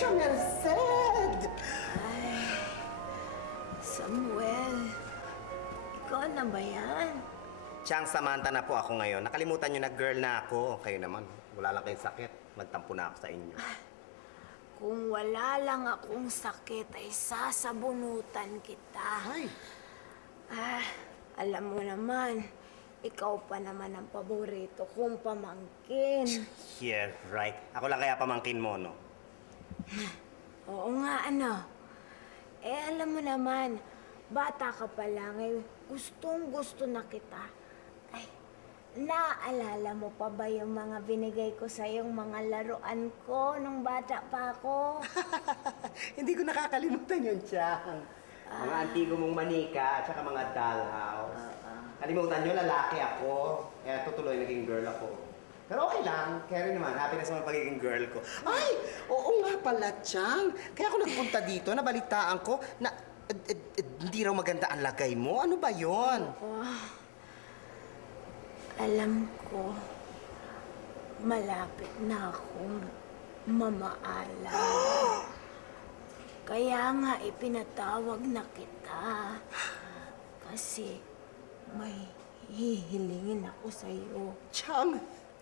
Chang Merced! Samuel, ikaw na ba yan? Chang, Samantha na po ako ngayon. Nakalimutan nyo na girl na ako. Kayo naman, wala lang kayong sakit. Magtampo na ako sa inyo. Kung wala lang akong sakit ay sasabunutan kita. Ay! Alam mo naman, ikaw pa naman ang paborito kong pamangkin. Yeah, right. Ako lang kaya pamangkin mo, no? Oo nga, ano? Alam mo naman, bata ka pa lang, gustong-gusto na kita. Ay, naaalala mo pa ba yung mga binigay ko sa yung mga laruan ko nung bata pa ako? Hindi ko nakakalimutan yun, Chang. Mga antigo mong manika at saka mga dollhouse. Kalimutan nyo, lalaki ako. Kaya tutuloy, naging girl ako. Pero okay lang. Kaya rin naman, happy na sa mga pagiging girl ko. Ay! Oo nga pala, Chang. Kaya ako nagpunta dito, nabalitaan ko na hindi raw maganda ang lagay mo. Ano ba yon? Alam ko, malapit na akong mamaala. Kaya nga ipinatawag na kita. Kasi may hihilingin ako sa'yo. Chang,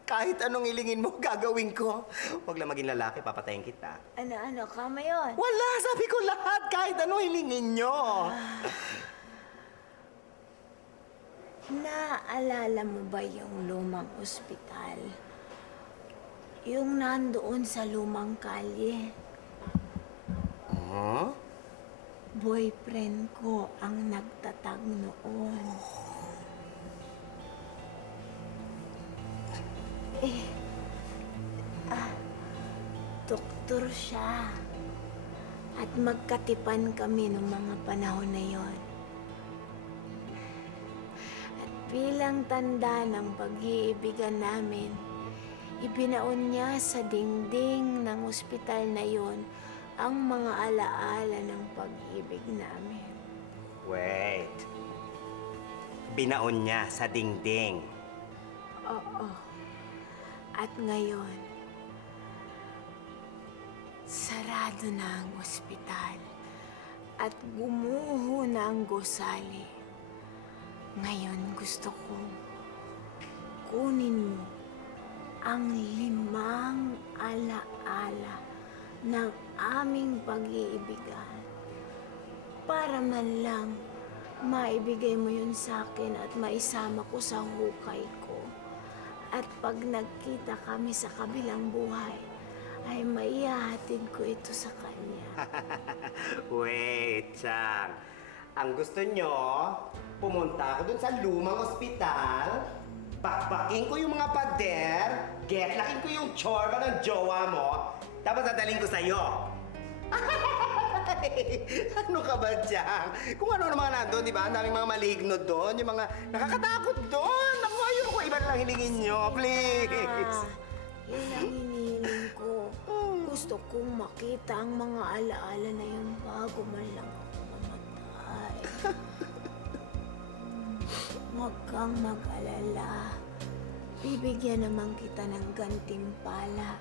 kahit anong ilingin mo, gagawin ko. Huwag lang maging lalaki, papatayin kita. Ano ka mayon? Wala, sabi ko lahat, kahit anong hilingin nyo. Naalala mo ba yung lumang ospital? Yung nandoon sa lumang kalye? Huh? Boyfriend ko ang nagtatag noon. Doktor siya. At magkatipan kami nung mga panahon na yon. At bilang tanda ng pag-iibigan namin, ibinaon niya sa dingding ng ospital na yon ang mga alaala ng pag-ibig namin. Wait. Binaon niya sa dingding. Oo. At ngayon, sarado na ang ospital at gumuho na ang gusali. Ngayon gusto kong kunin mo ang 5 alaala ng aming pag-iibigan para man lang maibigay mo yun sa akin at maisama ko sa hukay ko. At pag nagkita kami sa kabilang buhay, ay maihahatid ko ito sa kanya. Wait, Chang. Ang gusto nyo, pumunta ako dun sa lumang ospital, bakbaking ko yung mga pader, getlakin ko yung chorba ng jowa mo, tapos dadaling ko sa'yo. Ano ka ba, Chang? Kung ano naman nandun, di ba? Ang daming mga maligno doon, yung mga nakakatakot doon. Ako, ayoko, iba na lang hilingin nyo, please. Yun ang hinihiling ko. Gusto kong makita ang mga alaala na yun bago man lang ako mamatay. Huwag kang mag-alala. Bibigyan naman kita ng gantimpala.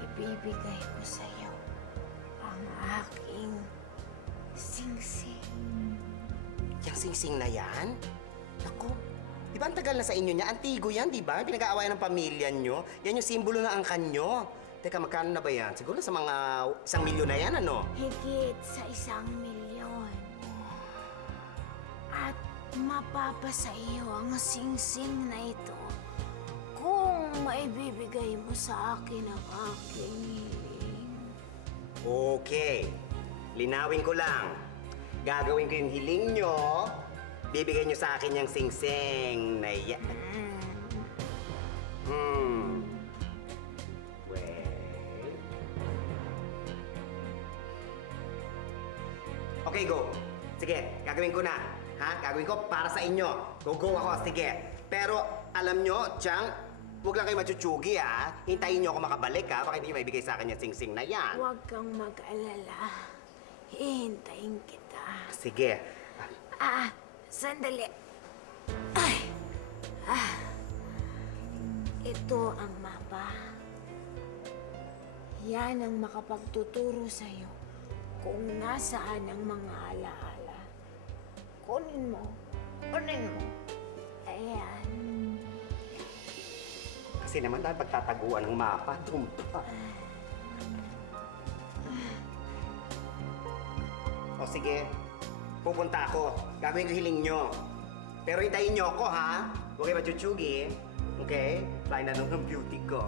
Ibibigay ko sa'yo ang aking singsing. Yang singsing na yan? Ako, di ba ang tagal na sa inyo niya? Antigo yan, di ba? Pinag-aawayan ng pamilya nyo. Yan yung simbolo ng angkan nyo. Teka, magkano na ba yan? Siguro sa mga 1,000,000 na yan, ano? Higit sa 1,000,000. At mapapasa iyo ang singsing na ito kung maibibigay mo sa akin ang aking hiling. Okay. Linawin ko lang. Gagawin ko yung hiling nyo, bibigay nyo sa akin yung singsing na yan. Wait. Okay, go. Sige, gagawin ko na. Ha? Gagawin ko para sa inyo. Go ako, sige. Pero, alam nyo, Chang, huwag lang kayo matutsugi, ha? Hintayin nyo ako makabalik, ha? Baka hindi nyo maibigay sa akin yung singsing na yan. Huwag kang mag-alala. Hihintayin kita. Sige. Sandali. Ito ang mapa. Yan ang makapagtuturo sa'yo kung nasaan ang mga alaala. Kunin mo. Kunin mo. Ayan. Kasi naman dahil pagtataguan ng mapa, tumpa. O sige, pupunta ako. Gagawin ko hiling nyo. Pero hintayin nyo ako, ha? Huwag kayo machuchugi. Okay? Fly na nung ng beauty ko.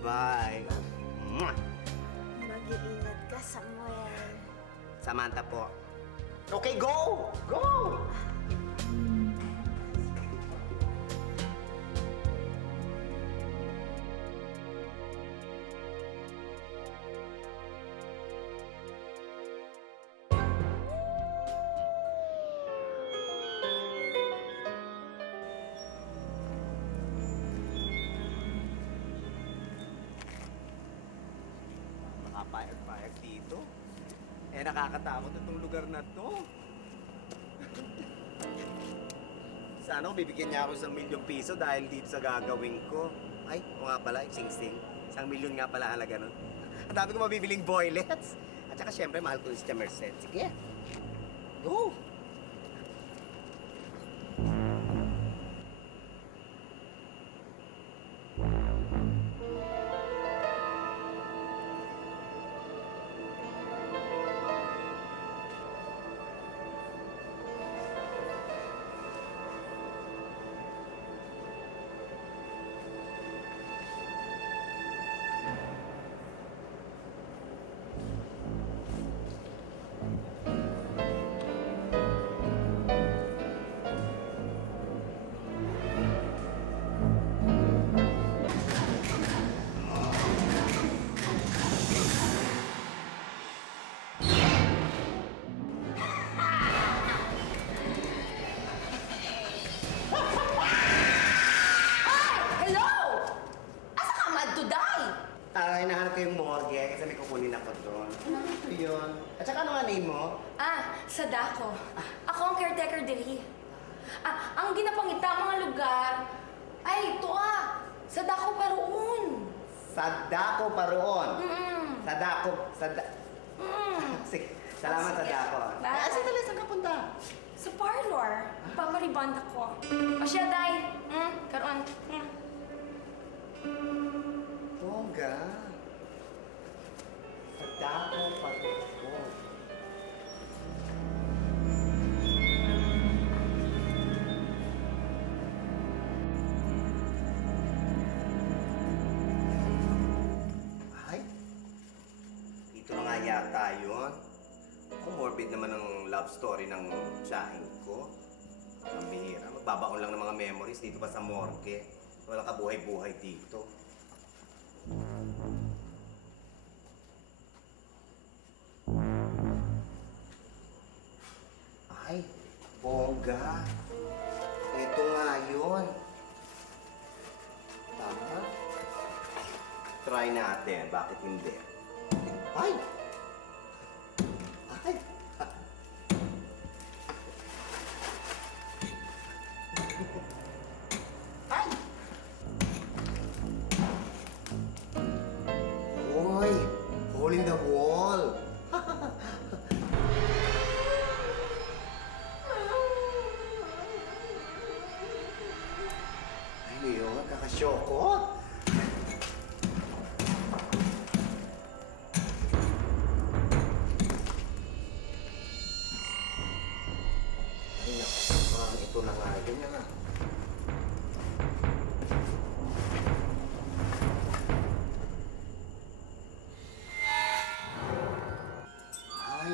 Bye. Mwah! Mag-iingat ka, Samuel. Samantha po. Okay, go! Go! Nakapayag-payag dito. Eh, nakakatakot itong lugar na to. Sana bibigyan niya ako ng ₱1,000,000 dahil dito sa gagawin ko. Ay, o nga pala, sing-sing. ₱1,000,000 nga pala halaga nun. Ang dami ko mabibiling boilets. At saka syempre, mahal ko si Merced. Sige, go! Hello! Asa ka mad to die? Hinahanap ko yung morgue kasi may kukunin ako doon. Ano ito yun? At saka ano nga name mo? Sadako. Ako ang caretaker diri. Ang ginapangita mga lugar ay ito Sadako Paroon. Sadako Paroon. Sadako, Sige, salamat Sige. Sadako. Bye. Sige, dali, saan ka punta? Sa parlor, papariband ako. O siya, day. Karoon. Bongga. Sadako Paroon. Ay, dito na nga yata yun. Ang morbid naman ang love story ng tsahin ko. Ang bihira. Magbabaon lang ng mga memories dito pa sa morgue. Walang kabuhay-buhay dito. Ay, bongga. Ito nga yun. Tama. Try natin. Bakit hindi? Ay! Ay! Ay! Hoy! Hole in the wall! Ano yun? Kakasyoko? Ay, naku. Parang ito na nga. Ganyan na. Ay!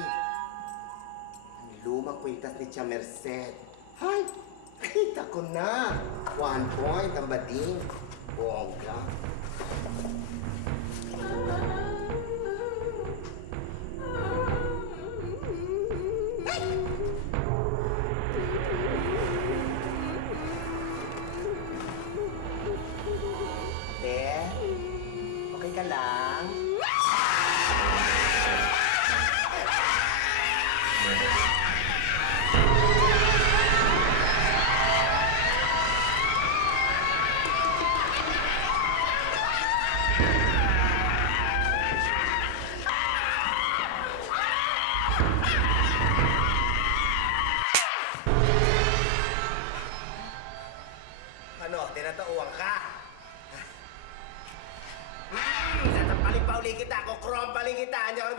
Ang lumang kwintas ni Tia Merced. Ay! Kita ko na! 1 point ang bading. Bongga. Ate, okay ka lang?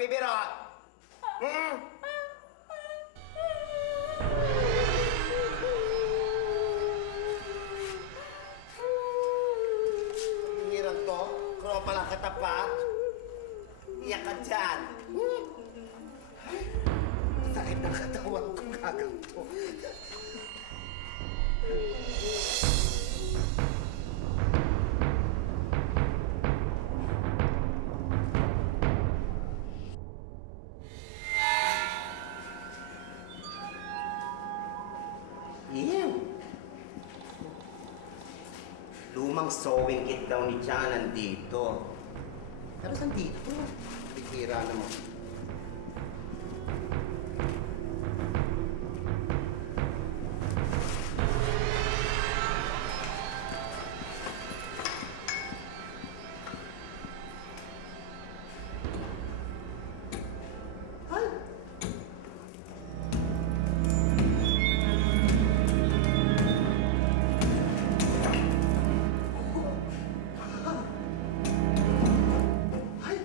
nagbibiro? Hmm? Hirang to? Kung pala katapat? Iyak ka dyan. Sakit ng katawan ko gaganto. Ew! Lumang sewing kit daw ni John nandito. Pero saan dito? Bihira naman. Ay! Ay!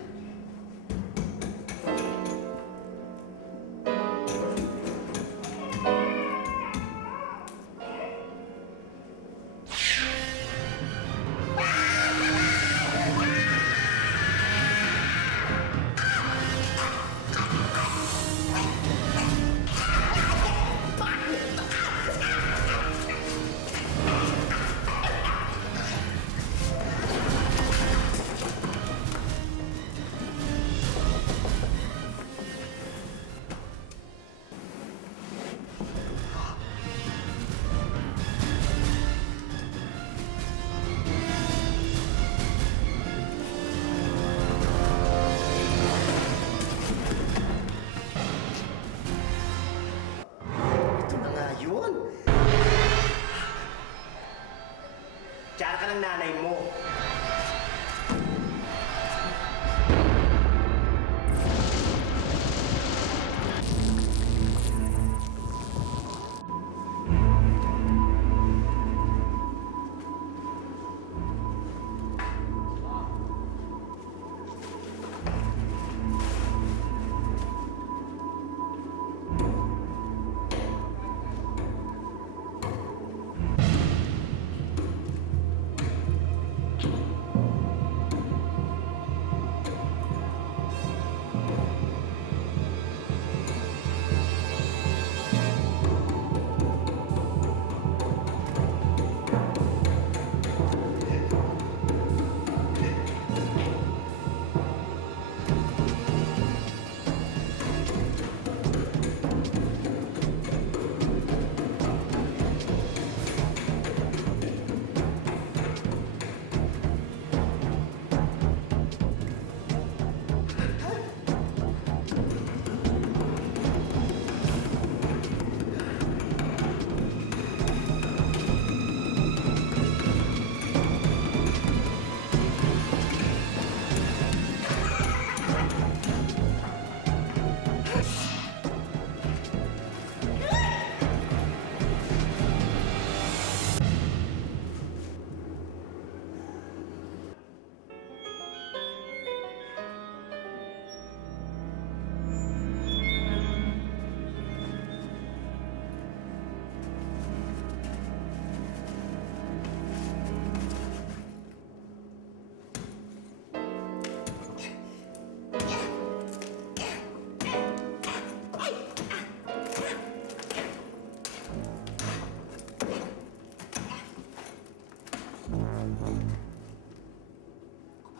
Ito na nga yun. Tsara ka ng nanay mo.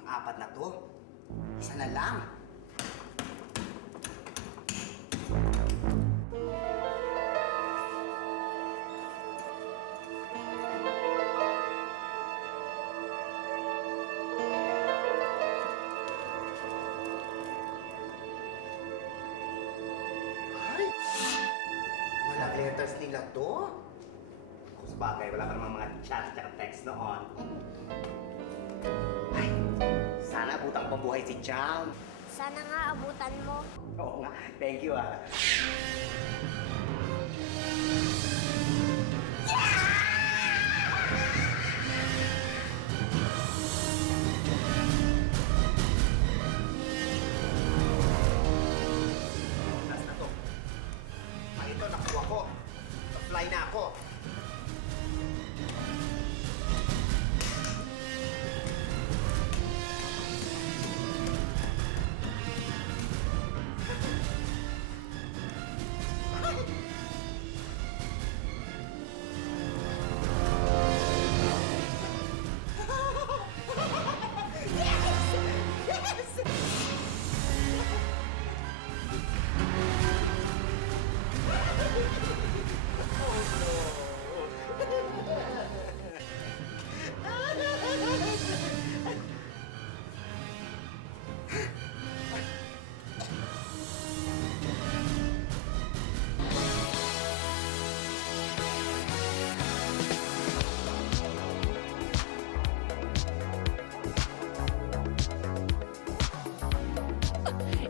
Pang-apat na to. Isa na lang. Ay! Walang letters nila to? Kung sa bagay, wala pa namang mga chat at text noon. Ay, sana butang pambuhay si Chang. Sana nga abutan mo. Oo nga, thank you ah. Fly na ako.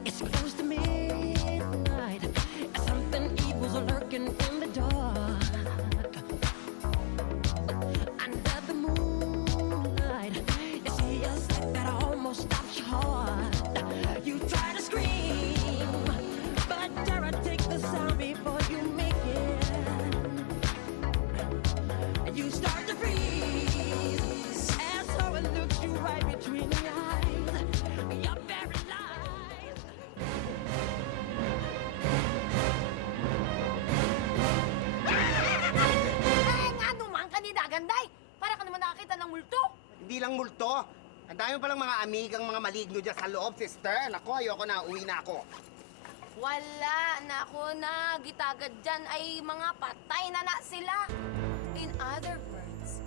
It's close to midnight. Something evil's lurking in the dark. Under the moonlight, you see a sight that almost stops your heart. You try to scream, but Tara, take the sound before you make it. You start to freeze as horror looks you right between the eyes. You're paralyzed. Ay, nga naman ka ni Daganday! Para ka naman nakakita ng multo! Hindi lang multo. Ang dami palang mga amigang mga maligno dyan sa loob, sister. Naku, ayoko na. Uwi na ako. Wala, nako na, gitagad dyan ay mga patay na sila. In other words,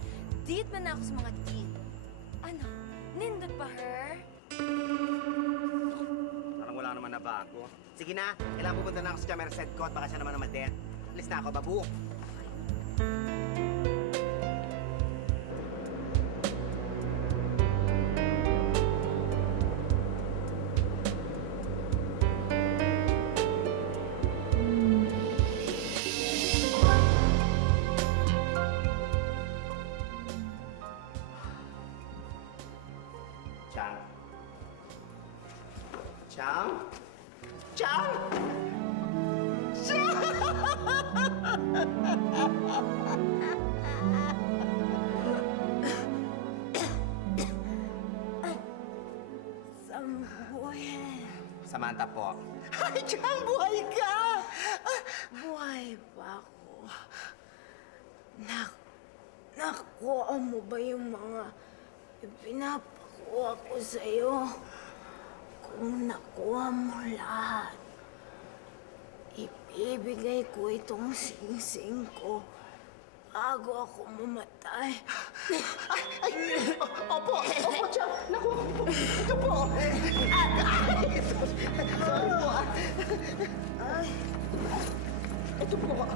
deed man ako sa mga deed. Ano, nindot pa her? Parang wala naman na bago. Sige na, kailangan pupunta na ako sa camera set ko at baka siya naman naman din. Alis na ako, babu. Chang? Chang? Chang? Sambuhay. Samantha po. Ay, Chang, buhay ka! Buhay pa ako. Nakuha mo ba yung mga pinapakuha ko sa'yo? Kung nakuha mo lahat, ibibigay ko itong singsing ko bago ako mamatay. Opo, Chang. Naku, ito po. Sorry po, Ay, Ito po.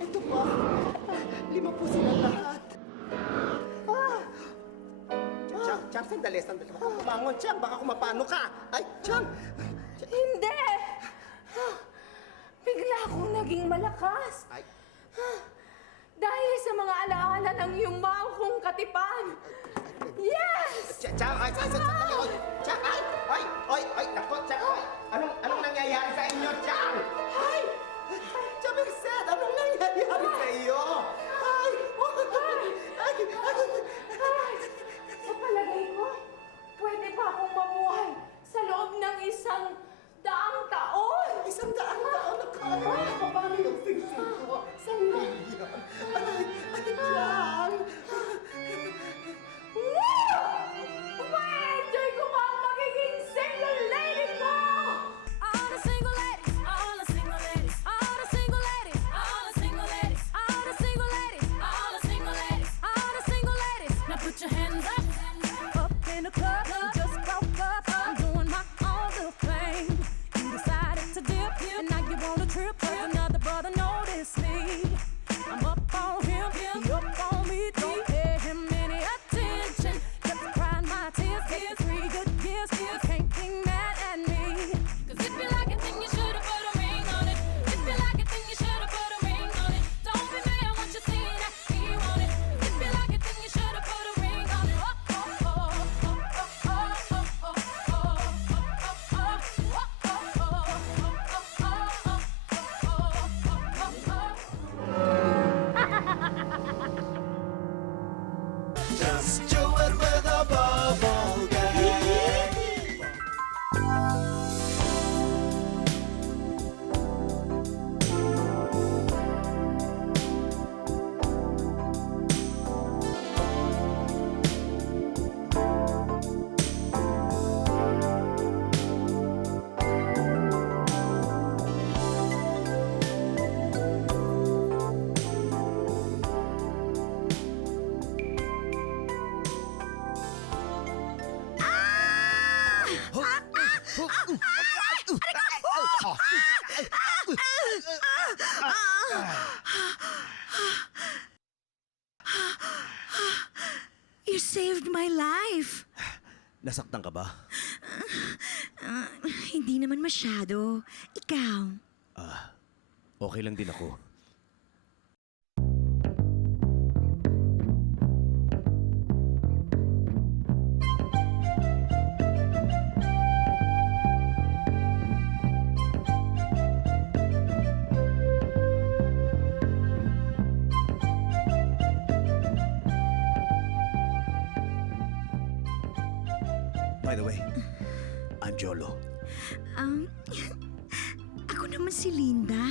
Ito po. 5 po sila lahat. Chang, sandali. Baka kumangon, Chang. Baka kumapano ka. Ay, Chang. hindi! Bigla akong naging malakas. Ay, Dahil sa mga alaala ng iyong mahong katipan. Yes! Chang, ay, sandali. Oy, Chang, ay, naku, Chang, ay. Anong nangyayari sa inyo, Chang? Ay! Chang Merced, anong nangyayari sa iyo? Ay! Sa palagay ko, pwede pa akong mabuhay sa loob ng 100 taon. 100 taon na kaya. Paano yung singsing ko? Saan na yan? Ay, Chang! Woo! Ma-enjoy ko pa ang magiging single lady ko! All the single ladies, all the single ladies, all the single ladies, all the single ladies, all the single ladies, all the single ladies, all the single ladies. Now put your hands up in the club. You just woke up, I'm doing my own little thing. You decided to dip, and now you want a trip. 'Cause another brother noticed me. I'm up on him, he up on me. Don't pay him any attention. Just crying my tears, get 3 good years. You can't be mad at me. 'Cause if you like it, then you should've put a ring on it. If you like it, then you should've put a ring on it. Don't be mad when you see that he want it. If you like it, then you should've put a ring on it. Oh, oh, oh, oh, oh, oh, oh, oh, oh, oh, oh, oh, oh, oh, oh, oh, oh, oh. You saved my life. Nasaktan ka ba? Hindi naman masyado. Ikaw? Okay lang din ako. By the way, I'm Jolo. Ako naman si Linda.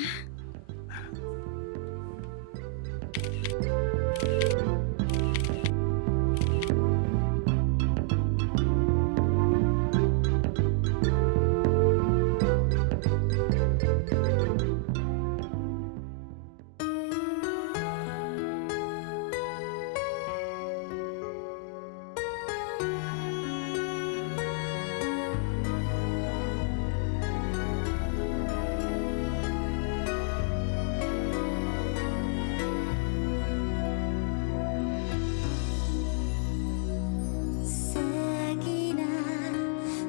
Sige na,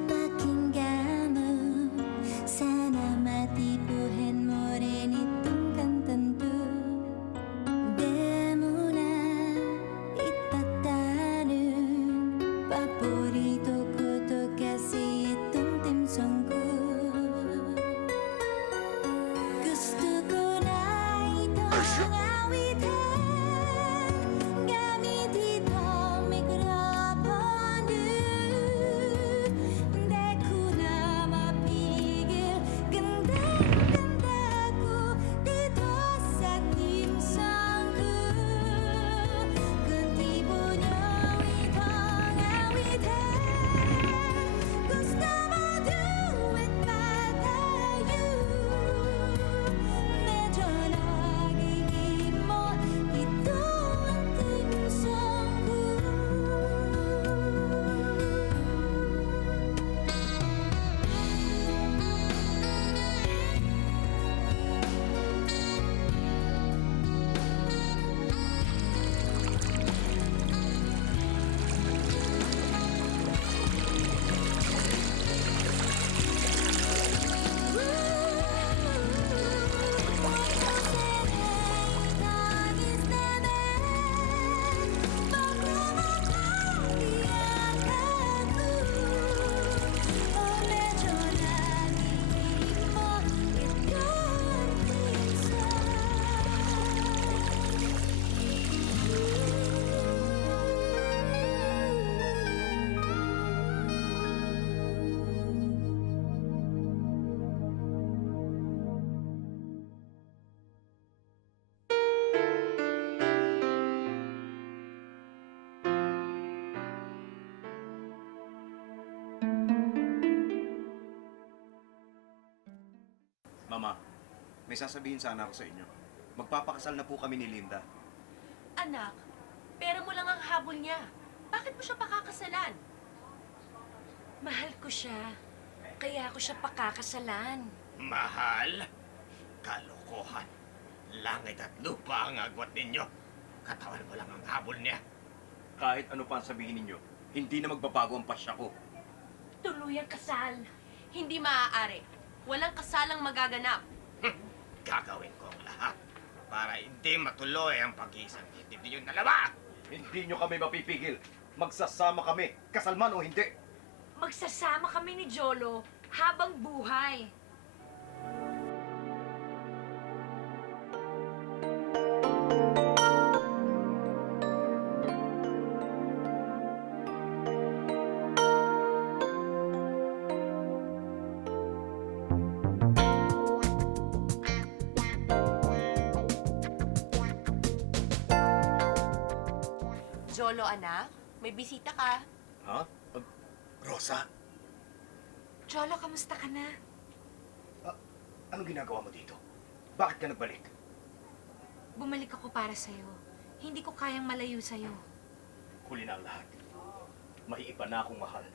pakinggan mo. Sana matipuhin mo rin itong kantang to. Di mo na itatanong, paborito ko to kasi itong theme song ko. Gusto ko na itong awitin, gamit itong mikropono. Hindi ko na mapigil, gandang-ganda ko dito sa theme song ko. Kung di mo nyo itong awitin, gusto mo duet pa tayo. Medyo nagiging mo, ito ang theme song ko. Mama, may sasabihin sana ako sa inyo. Magpapakasal na po kami ni Linda. Anak, pera mo lang ang habol niya. Bakit mo siya pakakasalan? Mahal ko siya. Kaya ako siya pakakasalan. Mahal? Kalokohan. Langit at lupa ang agwat ninyo. Katawan mo lang ang habol niya. Kahit ano pa ang sabihin ninyo, hindi na magbabago ang pasya ko. Tuluyang kasal. Hindi maaari. Walang kasalang magaganap. Gagawin ko ang lahat para hindi matuloy ang pag-iisang dibdib ninyong dalawa. Hindi nyo kami mapipigil. Magsasama kami, kasal man o hindi. Magsasama kami ni Jolo habang buhay. Jolo, anak, may bisita ka. Ha? Rosa, Jolo, kamusta ka na? ano ginagawa mo dito? Bakit ka nagbalik? Bumalik ako para sa'yo. Hindi ko kayang malayo sa'yo. Huli na ang lahat. May iba na akong mahal.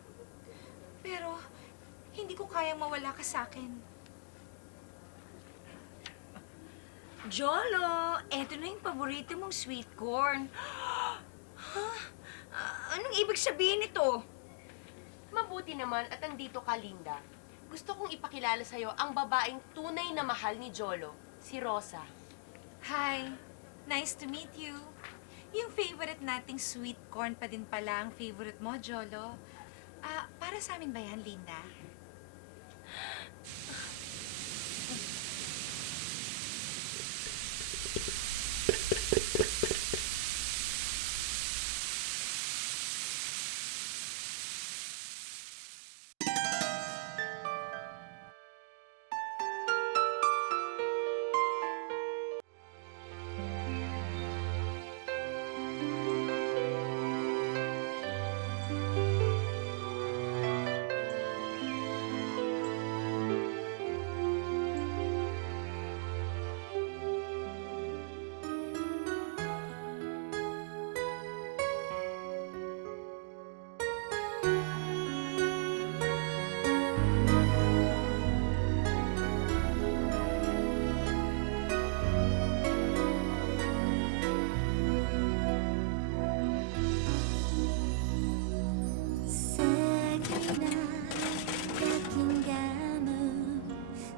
Pero, hindi ko kayang mawala ka sa akin. Jolo, eto na yung paborito mong sweet corn. Anong ibig sabihin nito? Mabuti naman at andito ka, Linda. Gusto kong ipakilala sa'yo ang babaeng tunay na mahal ni Jolo, si Rosa. Hi, nice to meet you. Yung favorite nating sweet corn pa din pala ang favorite mo, Jolo. Para sa amin ba yan, Linda?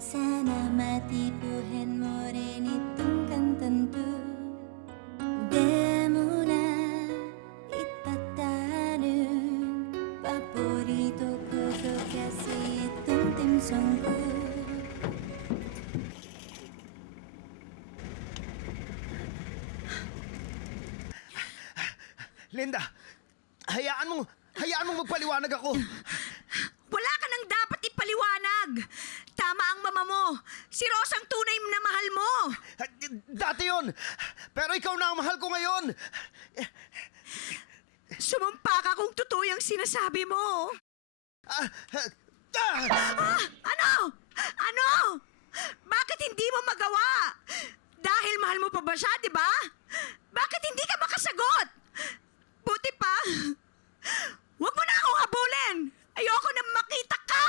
Sana matipuhan mo rin itong kantang to. Di mo na itatanong, paborito ko to kasi itong timsong ko. Linda, hayaan mong magpaliwanag ako. Wala ka nang dapat ipaliwanag. Tama ang mama mo. Si Rosa ang tunay na mahal mo. Dati yon, pero ikaw na ang mahal ko ngayon. Sumumpa ka kung totoo yung sinasabi mo. Ano? Ano? Bakit hindi mo magawa? Dahil mahal mo pa ba siya, di ba? Bakit hindi ka makasagot? Buti pa. Huwag mo na akong habulin. Ayoko na makita ka.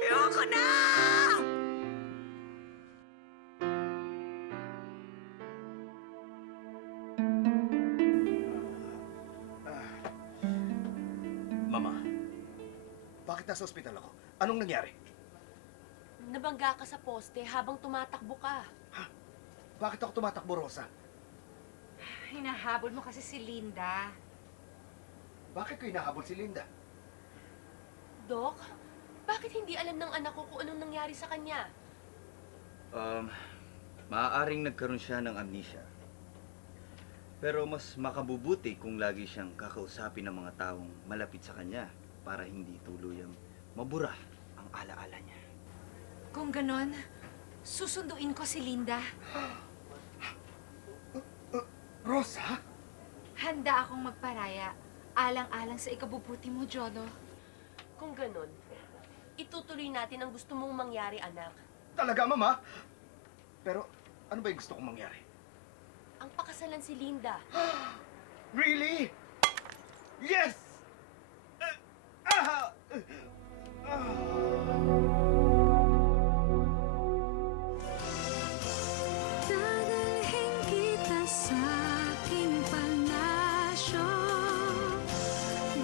Ayoko na. Mama, bakit nasa ospital ako? Anong nangyari? Nabangga ka sa poste habang tumatakbo ka. Bakit ako tumatakbo, Rosa? Hinahabol mo kasi si Linda. Bakit ko hinahabol si Linda? Dok, bakit hindi alam ng anak ko kung anong nangyari sa kanya? Maaaring nagkaroon siya ng amnesia. Pero mas makabubuti kung lagi siyang kakausapin ng mga taong malapit sa kanya para hindi tuluyang mabura ang alaala niya. Kung ganon, susunduin ko si Linda. Rosa? Handa akong magparaya, alang-alang sa ikabubuti mo, Jolo. Kung ganun, itutuloy natin ang gusto mong mangyari, anak. Talaga, Mama? Pero ano ba yung gusto kong mangyari? Ang pakasalan si Linda. Really? Yes! Dadalhin kita sa aking palasyo.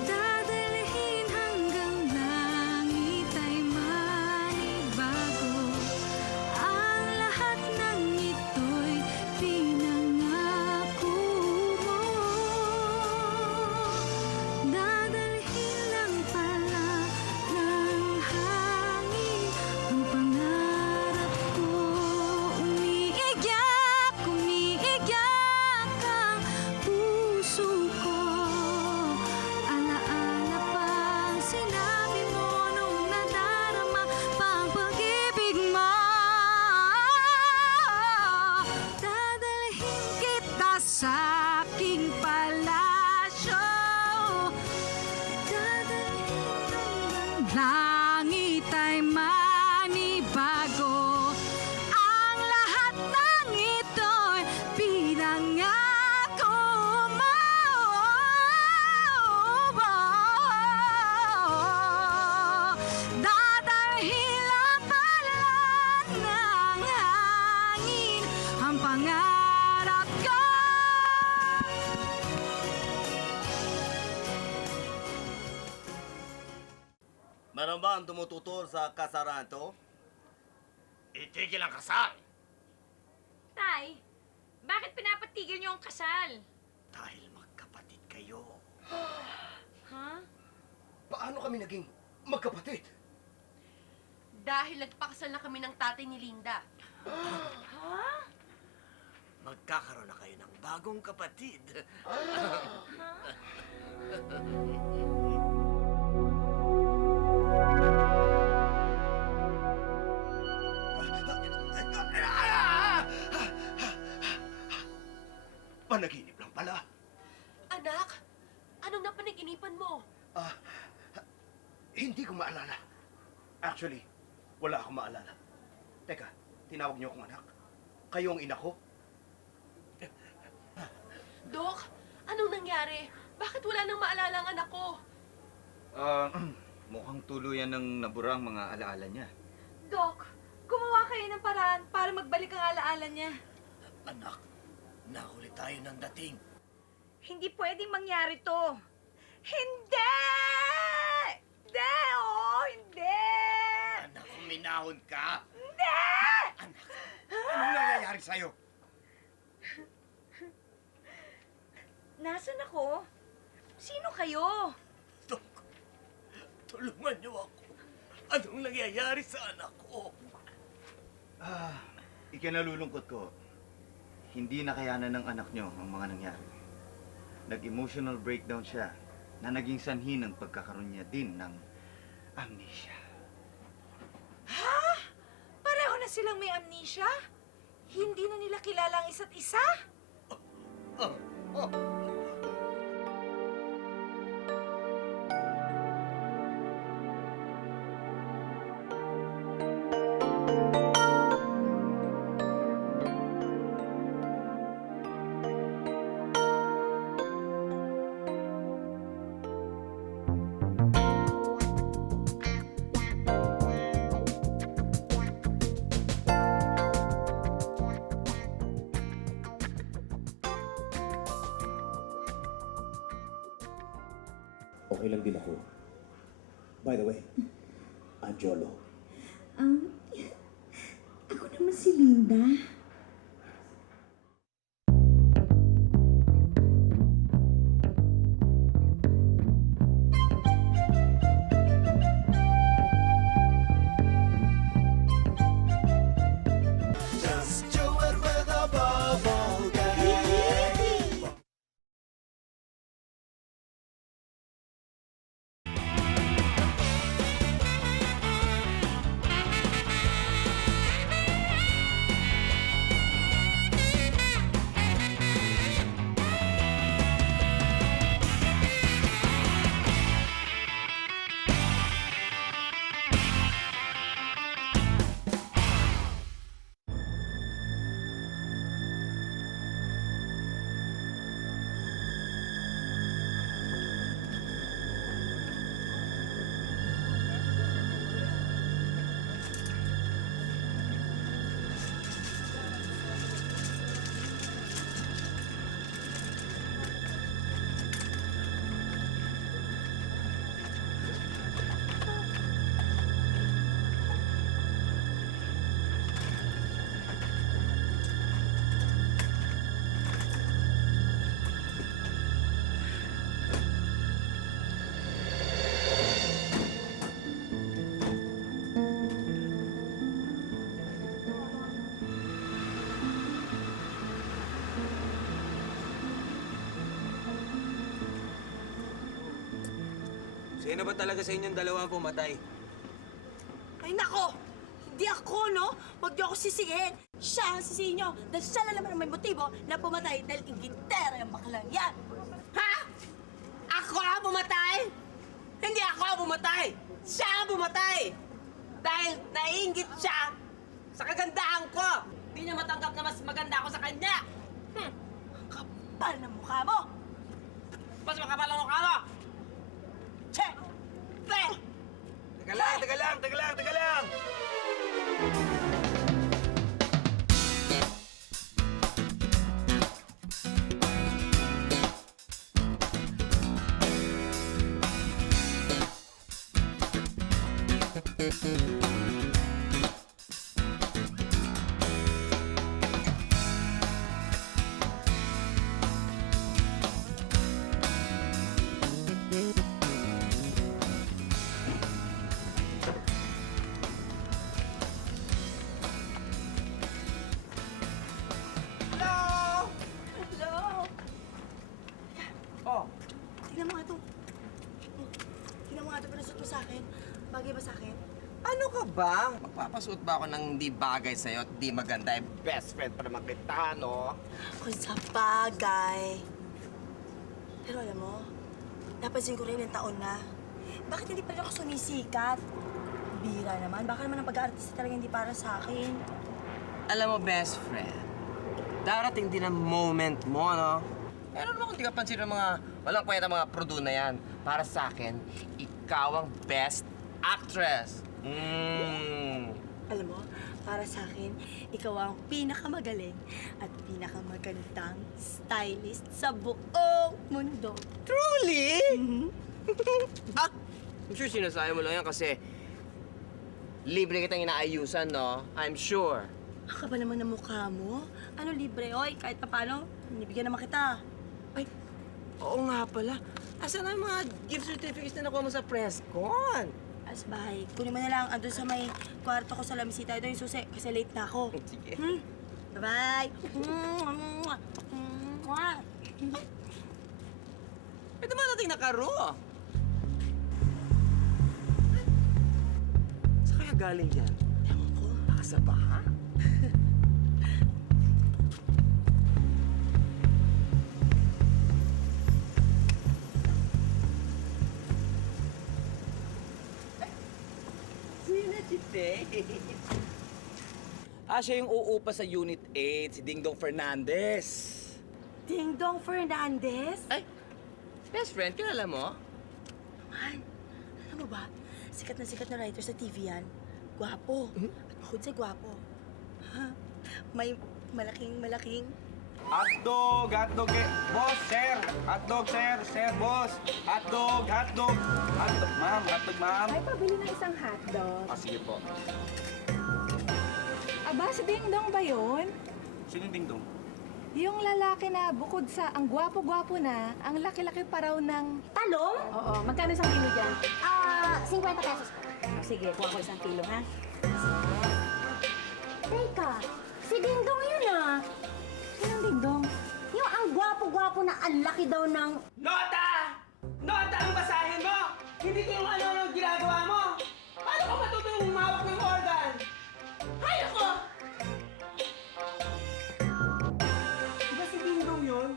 Dadalhin hanggang langit ay manibago. Ang lahat ng ito'y pinangako mo. Dadalhin lang pala ng ang tumututol sa kasaran to? Itigil ang kasal! Tay, bakit pinapatigil niyo ang kasal? Dahil magkapatid kayo. Ha? Paano kami naging magkapatid? Dahil nagpakasal na kami ng tatay ni Linda. Magkakaroon na kayo ng bagong kapatid. Panaginip lang pala. Anak, anong napanaginipan mo? Hindi ko maalala. Actually, wala akong maalala. Teka, tinawag niyo akong anak. Kayo ang ina ko? Dok, anong nangyari? Bakit wala nang maalala ang anak ko? Mukhang tuluyan ng nabura ang mga alaala niya. Doc, gumawa kayo ng paraan para magbalik ang alaala niya. Anak, nahuli tayo ng dating. Hindi pwedeng mangyari to. Hindi! Hindi! Oh, hindi! Anak, minahon ka. Hindi! Anong nangyayari sa'yo? Nasaan ako? Sino kayo? Dok, tulungan niyo ako. Anong nangyayari sa anak ko? Ikinalulungkot ko, hindi nakayanan ng anak niyo ang mga nangyari. Nag-emotional breakdown siya na naging sanhi ng pagkakaroon niya din ng amnesia. Ha? Pareho na silang may amnesia? Hindi na nila kilala ang isa't isa? Okay lang din ako. By the way, I'm Jolo. Ako naman si Linda. Just do it with a bubble gang. Sino ba talaga sa inyong dalawa ang pumatay? Ay nako! Hindi ako, no? Huwag niyo ako sisihin. Siya ang sisihin niyo dahil siya lang naman ang may motibo na pumatay dahil ingintera yung baklang yan. Ha? Ako ang pumatay? Hindi ako ang pumatay! Siya ang pumatay! Dahil naiinggit siya sa kagandahan ko! Di niya matanggap na mas maganda ako sa kanya! Kapal na mukha mo! Mas makapal ang mukha mo! Che! Pre! Teka lang, teka lang, teka lang, teka lang! Hello! Oh, Tingnan mo nga ito. Tingnan mo nga ito, pinasuot mo sa akin. Bagay ba sa akin? ano ka ba? Magpapasuot ba ako ng di bagay sa'yo at di maganda? Eh, best friend pa naman kita, no? Kung sa bagay. Pero alam mo, napansin ko rin ng taon na. Bakit hindi pa rin ako sumisikat? Bira naman. Baka naman ang pag-aartista talaga hindi para sa akin. Alam mo, best friend, darating din ang moment mo, no? Pero naman kung di ka pansin ng mga walang kwenta mga produ na yan. Para sa akin, ikaw ang best actress. Alam mo, para sa akin, ikaw ang pinakamagaling at pinakamagandang stylist sa buong mundo. Truly? I'm sure sinasabi mo lang yan kasi libre kitang inaayusan, no? I'm sure. Ang kapal naman ng mukha mo. Ano libre, oy? Kahit pa paano, binibigyan naman kita. Ay, oo nga pala. Asan ang mga gift certificates na nakuha mo sa press con? As bahay, kunin mo na lang andun sa may kwarto ko sa lamisita. Ito yung susi, kasi late na ako. Sige. Bye-bye! Ito ba natin nakaro? Saan kaya galing yan? Ewan ko. Baka sa baha? Sino chite? Siya yung uupa sa Unit 8, si Dingdong Fernandez. Ding Dong Fernandez? Ay, best friend, kilala mo? Man, alam mo ba, sikat na writer sa TV yan. Gwapo. At bukod sa gwapo, may malaking Hotdog, boss, sir. Hotdog, sir, boss. Hotdog. Hotdog, ma'am. Ay, pabili ng isang hotdog. Sige po. Aba, si Ding Dong ba yun? Sino yung Dingdong? Yung lalaki na bukod sa ang gwapo-gwapo na, ang laki-laki pa raw ng... Talong? Oo, magkano isang kilo dyan? 50 pesos po. Sige, kuha ko isang kilo, ha? Teka, si Dingdong yun ah. Sinong Ding Dong? Yung ang gwapo-gwapo na ang laki daw ng... Nota! Nota ang basahin mo! Hindi ko yung ano ginagawa mo! Paano ka matutulong humawak ng organ? Hay ako! Diba si Dingdong yun?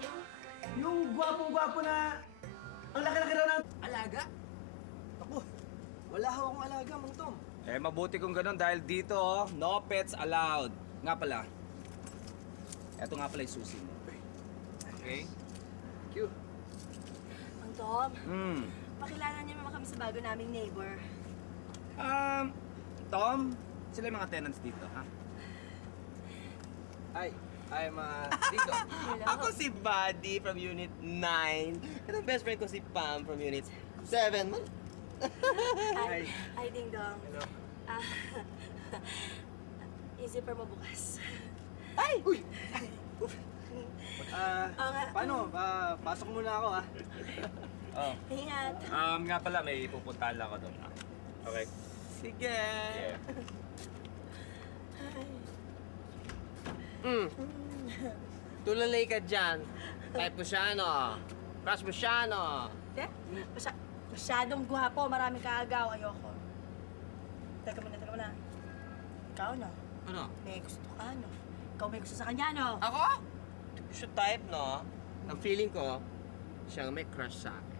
Yung gwapong-gwapo na ang laki-laki raw ng alaga? Ako, wala ho akong alaga, Mang Tom. Eh, mabuti kung ganun dahil dito, no pets allowed. Nga pala. Eto nga pala yung susi mo. Okay? Thank you. Ang Tom, Hmm. pakilala niyo naman kami sa bago naming neighbor. Tom, sila yung mga tenants dito, ha? Hi, I'm Dito. Ako si Buddy from Unit 9. At ang best friend ko si Pam from Unit 7. Ay, Ding Dong. Hello. Yung zipper mo bukas. Ay! Uy! Paano? Pasok muna ako, ha? Oh. Ingat. Nga pala, may pupuntahan lang ako doon, ha? Okay. Sige. Tulalay ka dyan. Kahit mo siya, no? Crush mo siya, no? Masyadong gwapo, maraming kaagaw. Ayoko. Teka muna. Ikaw, no? Ano? May gusto ka, no? Ikaw may gusto sa kanya, no? Ako? Hindi ko siya type, no? Ang feeling ko, siya ang may crush sa akin.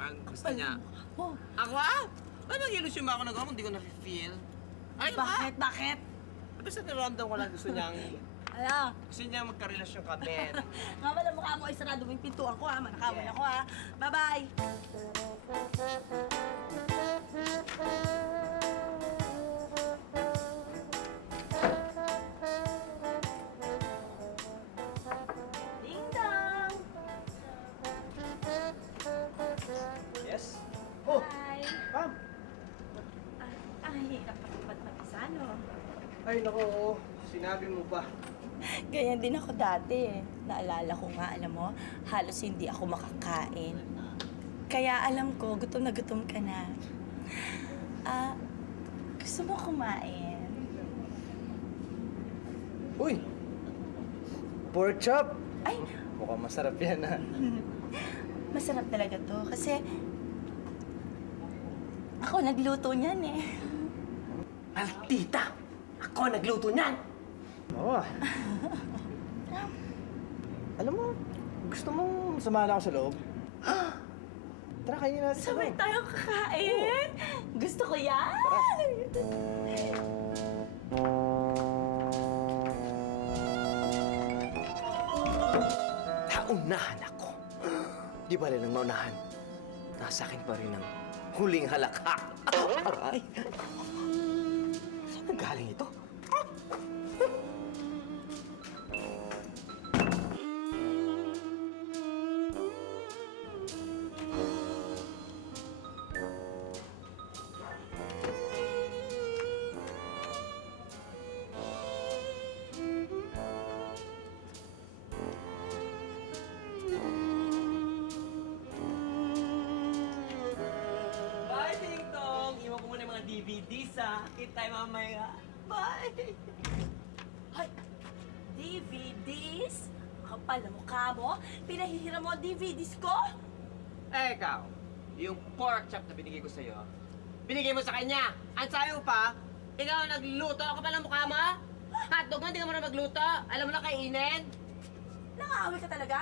Ang gusto niya. Oh, Ako, ah? Ano nag-ilusyon ba ako nagawa kung hindi ko na-feel? Ay, bakit? Basta naramdam ko lang gusto niyang... Ano? Gusto niya magkarelasyon kami. Nga pala mukha mo ay sarado mo yung pintuan ko, ha? Manakawan ako, ha? Bye-bye! Ding dong! Yes? Hi! Pam! Ay, nako. Sinabi mo pa. Ganyan din ako dati eh. Naalala ko nga, alam mo, halos hindi ako makakain. Kaya alam ko, gutom na gutom ka na. Gusto mo kumain? Uy! Pork chop! Ay! Mukhang masarap yan, ha? Masarap talaga to kasi ako nagluto niyan eh. Maldita! Ako nagluto niyan! Oo. Alam mo, gusto mong samahan ako sa loob? Tara, kainin natin. Sabay tayo kakain. Gusto ko yan. Naunahan ako. Di ba lang maunahan? Nasa akin pa rin ang huling halakhak. Aray! Saan galing ito? Bye, Ting Tong! Iwan ko muna yung mga DVDs, ha? Kita tayo mamaya. Bye! Ay, DVDs? Kapal na mukha mo. Pinahihiram mo ang DVDs ko? Eh, ikaw, yung pork chop na binigay ko sa'yo, binigay mo sa kanya. Ang sabi mo pa, ikaw ang nagluto. Ako pala mukha mo? Hotdog nga, hindi ka mo na magluto. Alam mo na kainin? Nangaaway ka talaga?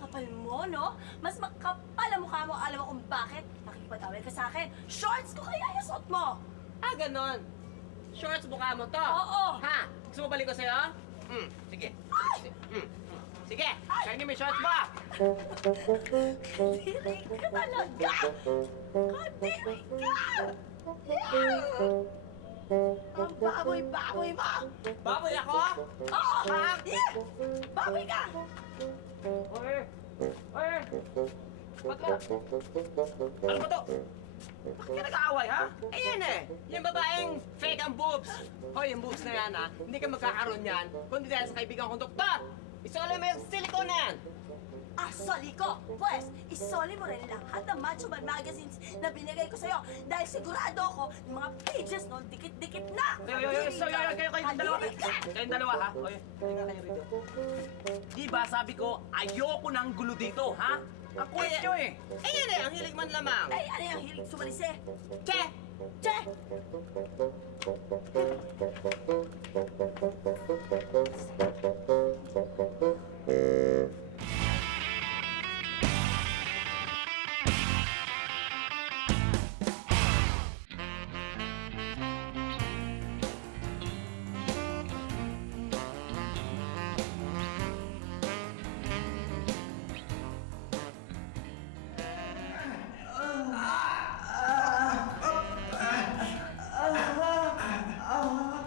Kapal mo, no? Mas makapal ang mukha mo. Alam mo kung bakit? Nakikipag-away ka sa akin. Shorts ko kaya yung suot mo. Ah, ganon. Shorts mukha mo to? Oo. Ha? Gusto mo balik ko sa'yo? Sige. Sige, kainin mo yung shorts mo! Kadiri ka talaga! Kadiri ka! Ang baboy-baboy mo! Baboy ako? Oo! Ha? Baboy ka! Oye! Oye! Ba't ba? Ano ba to? Bakit ka nag-aaway, ha? Eh yan eh! Yung babaeng fake ang boobs! Hoy, yung boobs na yan, ha? Hindi ka magkakaroon yan, kundi dahil sa kaibigan kong doktor! Isole mo yung silicone na yan! Soli ko! Pwes, isoli mo rin lahat ng Macho Man magazines na binigay ko sa'yo dahil sigurado ako yung mga pages noon dikit-dikit na! Kayong dalawa, ha? Oye, tingnan kayo rito. Di ba sabi ko, ayoko ng gulo dito, ha? Ang kulit nyo eh! Eh yan eh, ang hilig man lamang! Ay, ano yung hilig sumalisi? Che! Che!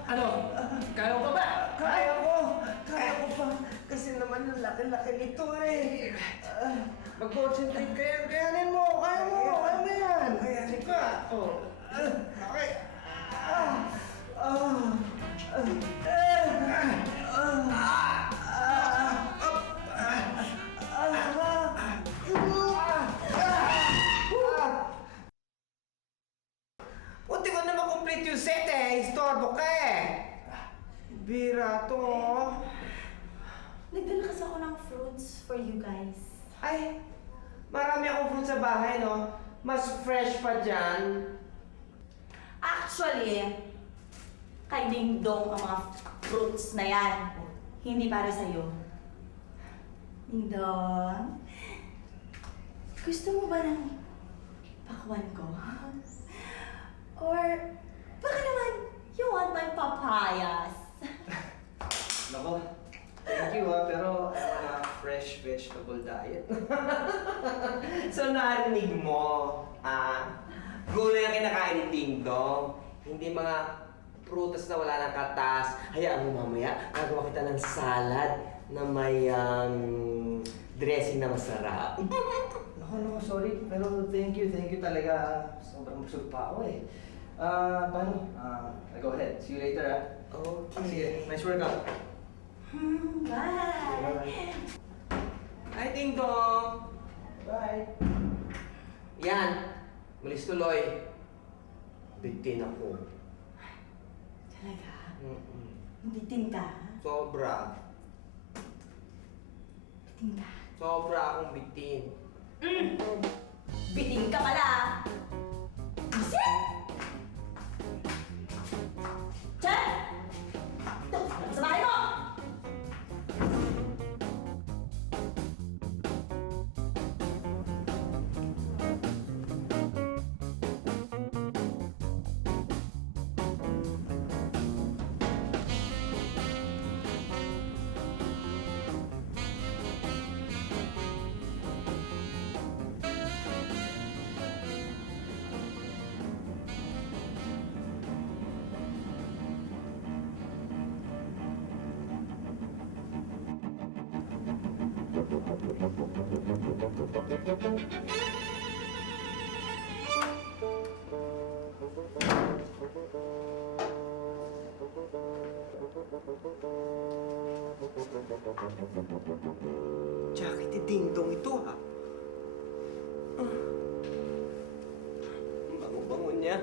Ano? Kaya mo pa ba? Kaya ko pa. Kasi naman ang laki-laki nito eh. Mag-concentrate ka yan. Kayanin mo. Kaya mo yan. Kayanin ka. Okay. Unti ko na makomplete yung set eh. Istorbo ka eh. Bira to. Nagdala kasi ako ng fruits for you guys. Ay, marami akong fruit sa bahay, no? Mas fresh pa dyan. Actually, kay Ding Dong ang mga fruits na yan. Hindi para sa'yo. Ding Dong, gusto mo ba ng pakwan ko? Or baka naman you want my papayas? Nako, thank you ha, pero I'm on a fresh vegetable diet. So narinig mo, gulay ang kinakain ni Ding Dong. Hindi mga prutas na wala ng katas. Hayaan mo mamaya, gagawa kita ng salad na may dressing na masarap. Nako, sorry, pero thank you talaga. Sobrang busog pa ako eh. Paano? Go ahead. See you later, ah. Okay. Sige, nice work, ah. Bye! Hi, Ding Dong! Bye! Yan, malis tuloy. Bitin ako. Talaga? Mm-mm. Bitin ka? Sobra. Bitin ka? Sobra akong bitin. Bitin ka pala! Bisit! Diyan! Ito! Sa bahay mo! Jacket ni Ding Dong ito, ha? Bango-bango niya.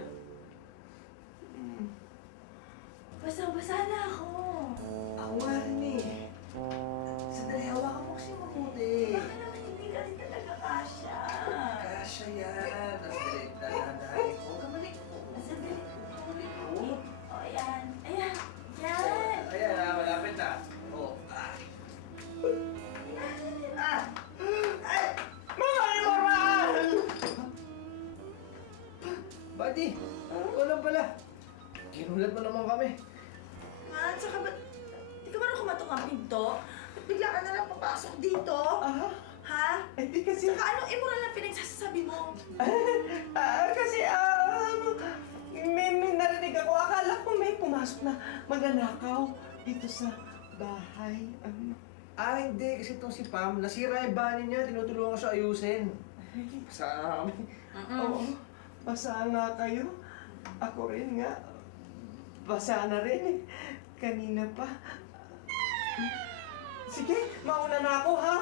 Basa-basa na ako. Awa rin eh. Sandali, hawakan mo kasi mabuti. Baka naman hindi ka rin talaga kasya. Kasya yan. Sandali, dahan-dahan ko. Kamalik ko. Sandali. Kamalik ko. O, ayan. Ayan. Yan. Ayan, malapit na. Oh. Mga immoral! Buddy, ikaw lang pala. Ginulat mo naman kami. At saka ba't di ka marunong kumatok ang pinto? Ba't bigla ka na lang papasok dito? Ha? Hindi kasi... Saka anong immoral na pinagsasabi mo? kasi, may narinig ako. Akala ko may pumasok na magnanakaw dito sa bahay. Hindi. Kasi itong si Pam, nasira yung bahay niya. Tinutulungan ko siya ayusin. Basa na kami. Oo. Basa na kayo. Ako rin nga. Basa na rin eh. Kanina pa. Sige, mauna na ako, ha?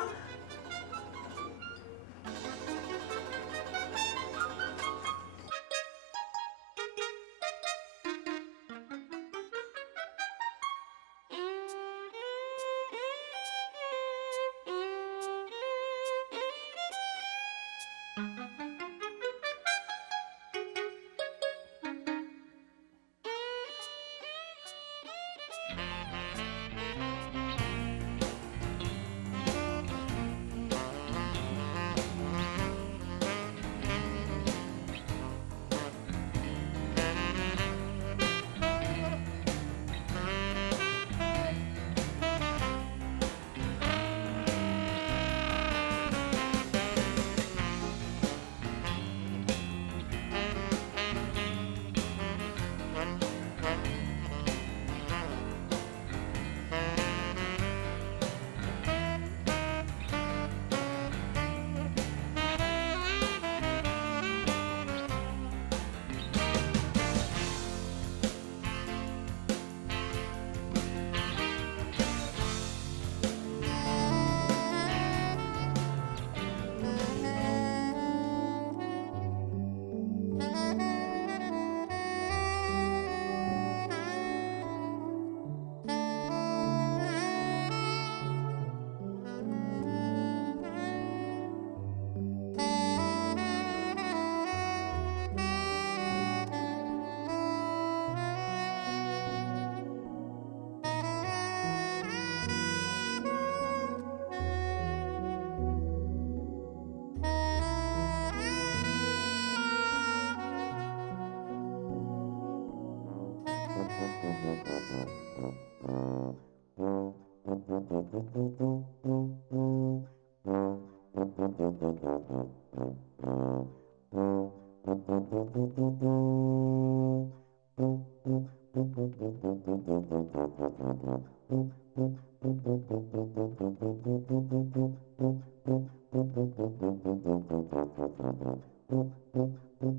Anong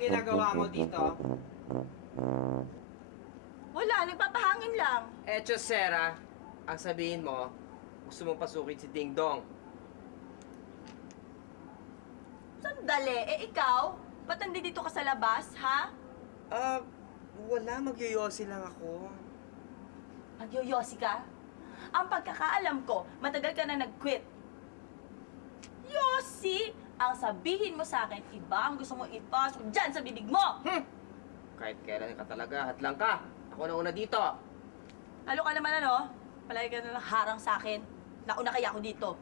ginagawa mo dito? Wala, nagpapahangin lang. Echo, Sarah, ang sabihin mo, gusto mong pasukin si Ding Dong. Sandali, ikaw? Ba't nandito ka sa labas, ha? Wala. Magyoyosi lang ako. Magyoyosi ka? Ang pagkakaalam ko, matagal ka na nag-quit. Yosi! Ang sabihin mo sa akin, iba ang gusto mo ipasok dyan sa bibig mo! Kahit kailan ka talaga, hatlang ka. Ako na una dito. Lalo ka naman ano? Palagi ka na lang harang sa akin. Nauna kaya ako dito.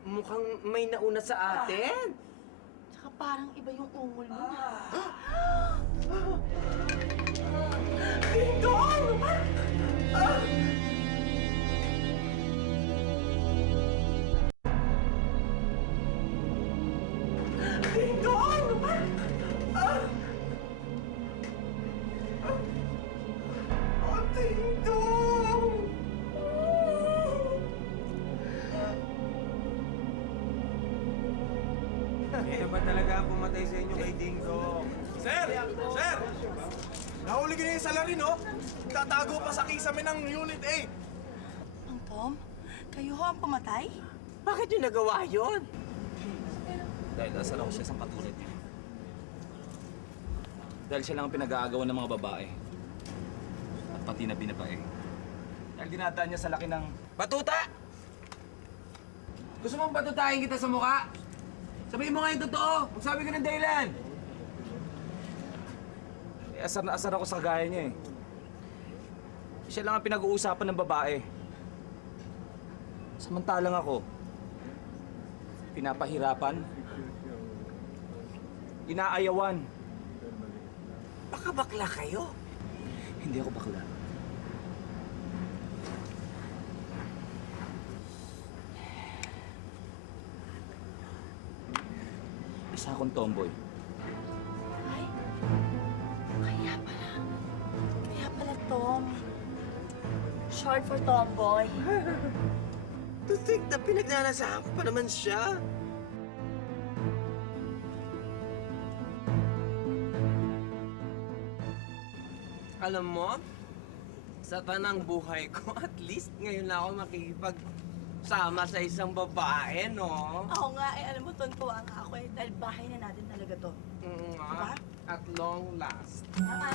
Mukhang may nauna sa atin. Tsaka parang iba yung ungol mo. Ding Dong! Ding Dong! Ding Dong! Kaya ba talaga ang pumatay sa inyo kay Ding Dong? Sir! Sir! Nahuli ko na yung salary, no? Tatago pa sa kisame ng Unit 8. Ang Tom, kayo ho ang pumatay? Bakit yung nagawa yun? Dahil asal ako sa isang katulad niya. Dahil siya lang ang pinag-aagawan ng mga babae. At pati na binabae. Dahil dinadaan niya sa laki ng... Batuta! Gusto mong batutahin kita sa mukha? Sabihin mo nga yung totoo! Magsabi ka ng dahilan! Eh, asar na asar ako sa gaya niya eh. Siya lang ang pinag-uusapan ng babae. Samantalang ako, pinapahirapan, inaayawan. Baka bakla kayo. Hindi ako bakla. Isa akong tomboy. Kaya pala Tom. Short for tomboy. To think na pinagnanasahan ko pa naman siya. Alam mo, sa tanang buhay ko, at least ngayon lang ako makikipagsama sa isang babae, no? Oo nga, alam mo, tontuwa nga ako eh. Dahil bahay na natin talaga to. Diba? At long last. Naman,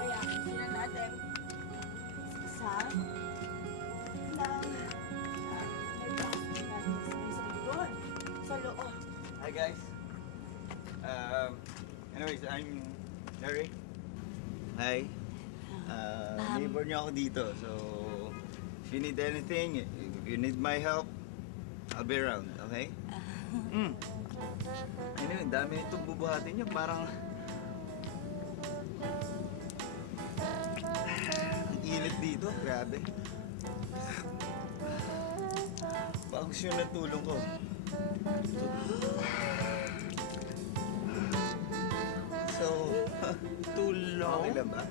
kaya sila natin isa ng may plastic natin sa doon. Sa loob. Hi guys. Anyways, I'm Larry. Hi. Neighbor niyo ako dito, so if you need anything, if you need my help, I'll be around, okay? Anyway, ang dami nitong bubuhatin niyo, parang... Ang init dito, grabe. Baka gusto niyo ng tulong ko. So, Tulong? okay lang ba?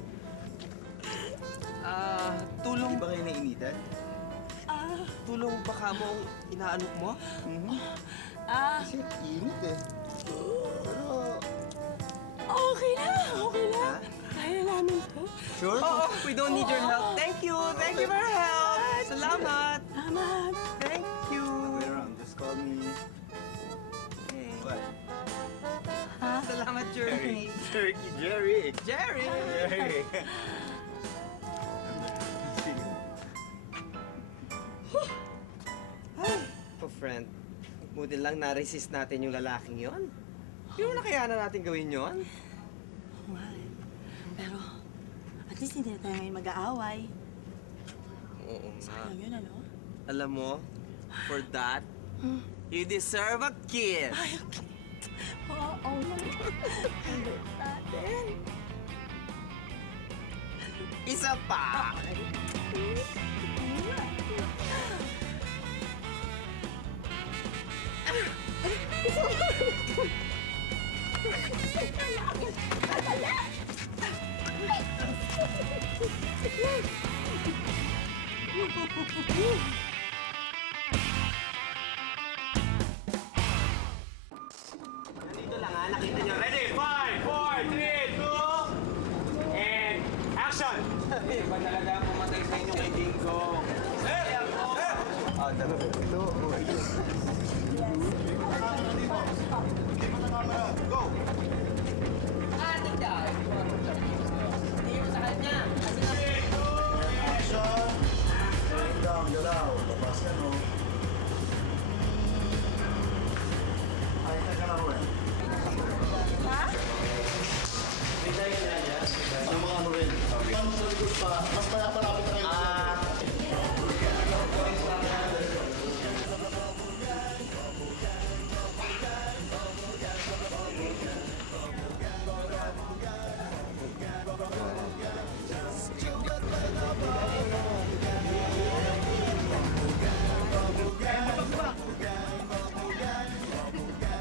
Tulong Di ba kayo nainitan? Tulong baka mo ang inaalok mo? Kasi init eh. Pero... Okay na. Kaya namin to. Sure? Oo, we don't need your help. Thank you for your help. Salamat. Salamat. Thank you. I'll be around. Just call me... What? Salamat, Jerry. Jerry. Jerry. Jerry. Friend, buti lang na-resist natin yung lalaking yon. Hindi mo na kayanan natin gawin yon. Oo nga eh. Pero, at least hindi na tayo ngayon mag-aaway. Oo nga. Sayang yun, ano? Alam mo, for that, you deserve a kiss. Ay, okay. Oo naman. Ang natin. Isa pa! Nandito lang ha, nakita niyo. Ready? 5, 4, 3, 2, and action! Iba talaga ang pumatay sa inyo kay King Kong. Sir! Sir! Ah,